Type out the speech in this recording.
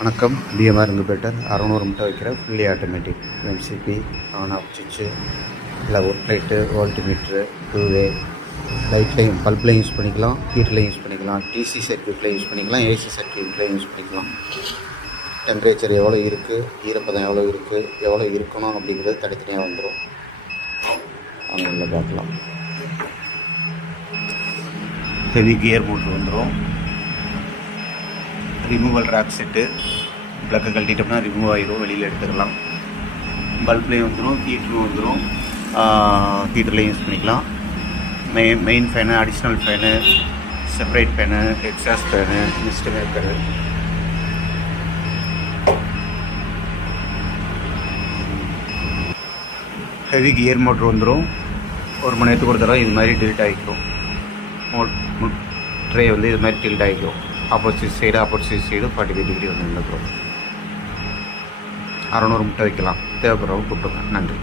வணக்கம். PMR incubator 600 முட்டை வைக்கிற fully automatic MCB on off சுவிட்சு இல்லை ஒர்க் லைட்டு வோல்ட்மீட்ரு 2 வே லைட்லையும் பல்ப்லையும் யூஸ் பண்ணிக்கலாம், ஹீட்டர்லையும் யூஸ் பண்ணிக்கலாம், டிசி சர்க்யூட்லையும் யூஸ் பண்ணிக்கலாம், ஏசி சர்க்யூட்லையும் யூஸ் பண்ணிக்கலாம். டெம்பரேச்சர் எவ்வளோ இருக்குது, ஈரப்பதம் எவ்வளோ இருக்குது, எவ்வளோ இருக்கணும் அப்படிங்கிறது தனித்தனியாக வந்துடும். அவங்க பார்க்கலாம். ஹெவி கியர் மோட்ரு வந்துடும். ரிமூவல் ரேக் செட்டு, ப்ளக்கை கழட்டிட்டோம்னா ரிமூவ் ஆகிடும், வெளியில் எடுத்துக்கலாம். பல்ப்லேயும் வந்துடும், ஹீட்டரும் வந்துடும், ஹீட்டர்லேயும் யூஸ் பண்ணிக்கலாம். Main fan, additional fan, separate fan, exhaust fan, mist maker. Heavy gear motor வந்துடும். 1 மணி நேரத்துக்கு ஒரு தடவை இது மாதிரி டில்ட் ஆகிக்கும். ட்ரே வந்து இது மாதிரி டில்ட் ஆகிக்கும். ஆப்போசிட் சைடு 45 டிகிரி வந்து நின்றுக்கிறோம். 600 முட்டை வைக்கலாம். தேவைப்படுறவங்க கூப்பிட்டுங்க. நன்றி.